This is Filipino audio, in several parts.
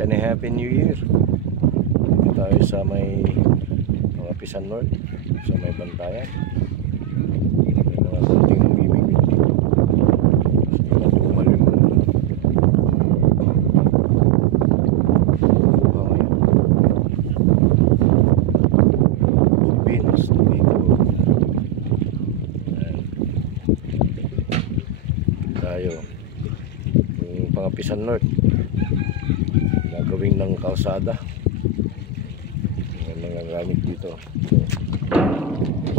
advance and a happy new year. Dito tayo sa may mga Pisan North, sa may Bantayan. May mga konting bibig. Gusto na tumalim kuha ngayon. Si Vince dito. Tayo yung mga Pisan North, gagawin ng kalsada. May mga gamit dito.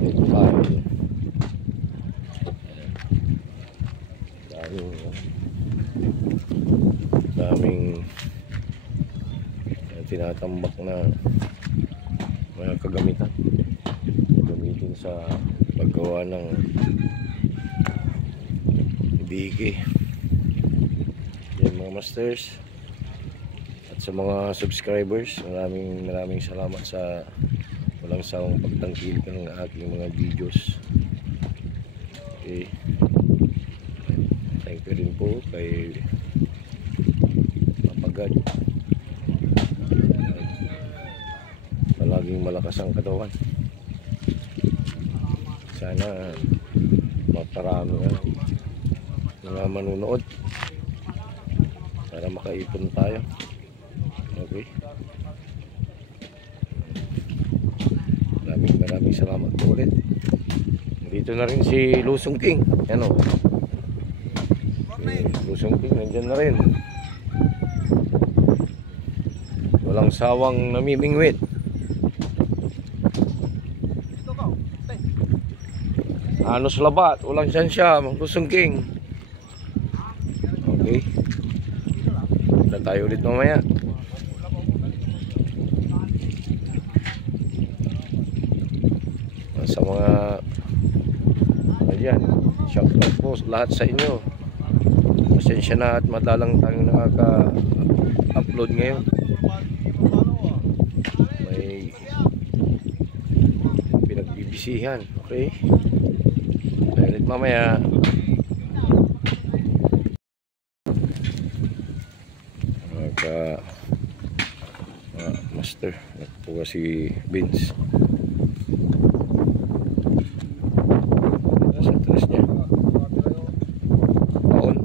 Ito tayo daming tinatambak na mga kagamitan gamitin sa paggawa ng biki. Yan mga masters at sa mga subscribers, maraming salamat sa walang sawang pagtangkilik ng aking mga videos. Okay, thank you rin po kay Papagad. Palaging malakas ang katawan. Sana maparami mga manunood para makaipon tayo. Okay, maraming salamat po ulit. Dito na rin si Lusong King. Yan o, si Lusong King nandyan na rin, walang sawang namimingwit. Anos labat, walang siya Lusong King. Okay, punta tayo ulit mamaya. Sa mga ayan, shoutout po lahat sa inyo. Pasensya na at madalang tayong nakaka-upload ngayon. May pinagbibisihan. Okay, tayo ulit mamaya. Master, nagpo si Vince. Nasa tres niya. Baon.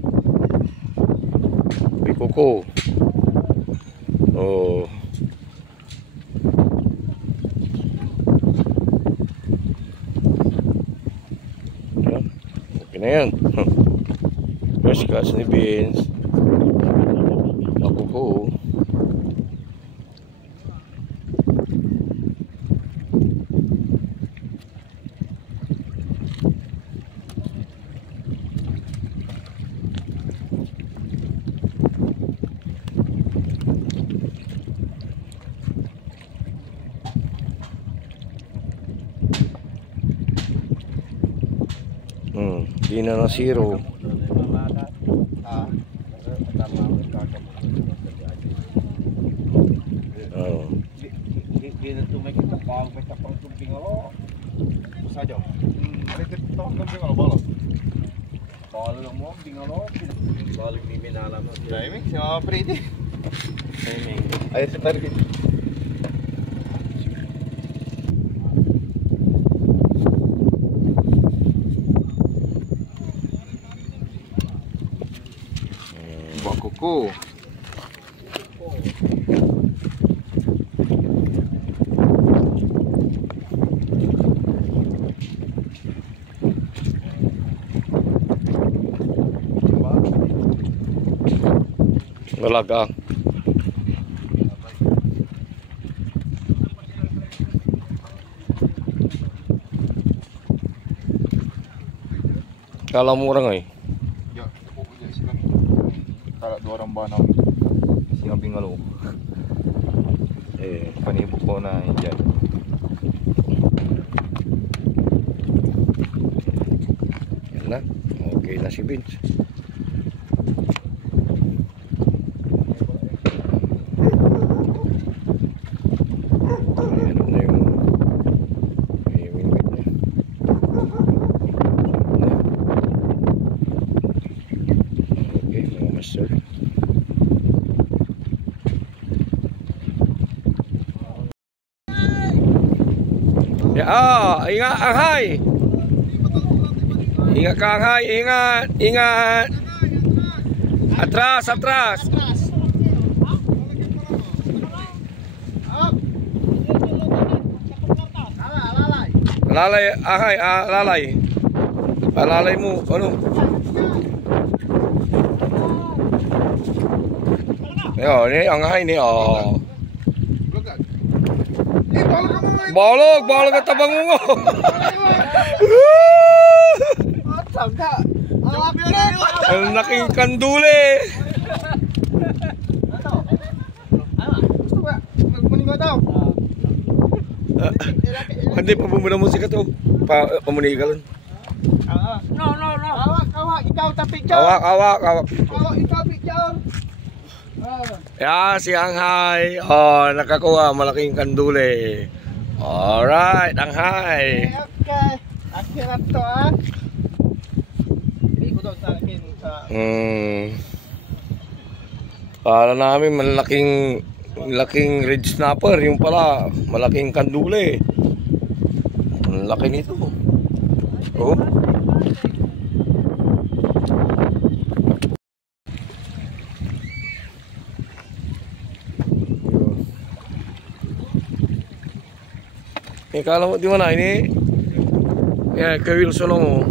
May kuko. Oh. Yan. Okay na yan. First class ni Vince. Kuko. Di na na zero. Oh. Di na tumikit ang pang basta pang tumping ako. Sajo. Alit ito ang tumping ako balo. Balo lang mo, bingalo. Balo ni minala mo. Timing, si Mama Pretty. Timing. Ayos sa target. Kuko. Galaga. Kala murang ay. Kala dua orang banam. Siang pingalo. Panibok ko na yan. Yan na. Okay na si Vince. Ingat, Anghay. Ingat ka, Anghay. Ingat, ingat. Atras, atras. Lalay, Anghay, lalay. Lalay mo, ano? Ayo, ini Anghay ni. Oh. Balog ka tabang mo. Ang laking kandule. Hindi pa bumuna musika to. Pamunigalan. No. Awak, ikaw tapi picture. Awak. Awak, ikaw picture. Ya, si Anghay. Oh, nakakuha malaking kandule. Alright, Anghay. Okay. Akhirat to ah. Hindi ko daw sa akin sa para namin malaking red snapper, yung pala malaking kandule. Ang laki nito. Oh. Kala mo di mana ini? Ya, ke Wilson mo.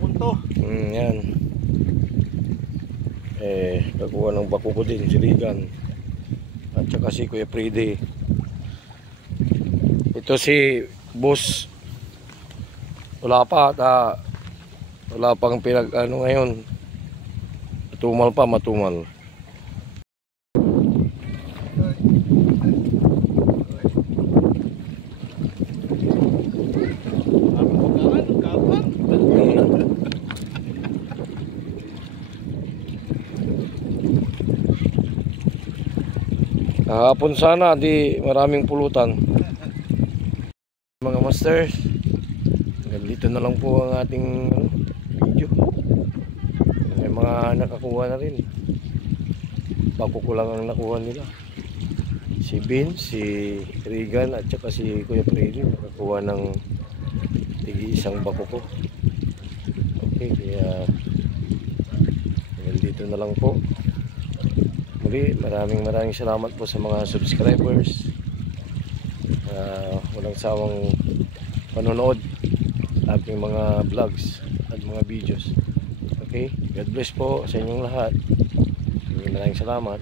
punto. Yan. Kakuha ng bako ko din, si Regan. At saka si Kuya Freddy. Ito si Boss. Wala pa, wala pang ano ngayon. Matumal pa, matumal. Kahapon sana di maraming pulutan. Mga masters, dito na lang po ang ating video. May mga nakakuha na rin. Bako ko lang ang nakuha nila. Si Vince, si Regan at saka si Kuya Freddy nakakuha ng tig-isang bako ko. Okay, kaya dito na lang po. Muli, maraming salamat po sa mga subscribers. Walang sawang panonood sa aking mga vlogs at mga videos. Okay, God bless po sa inyong lahat. Maraming salamat.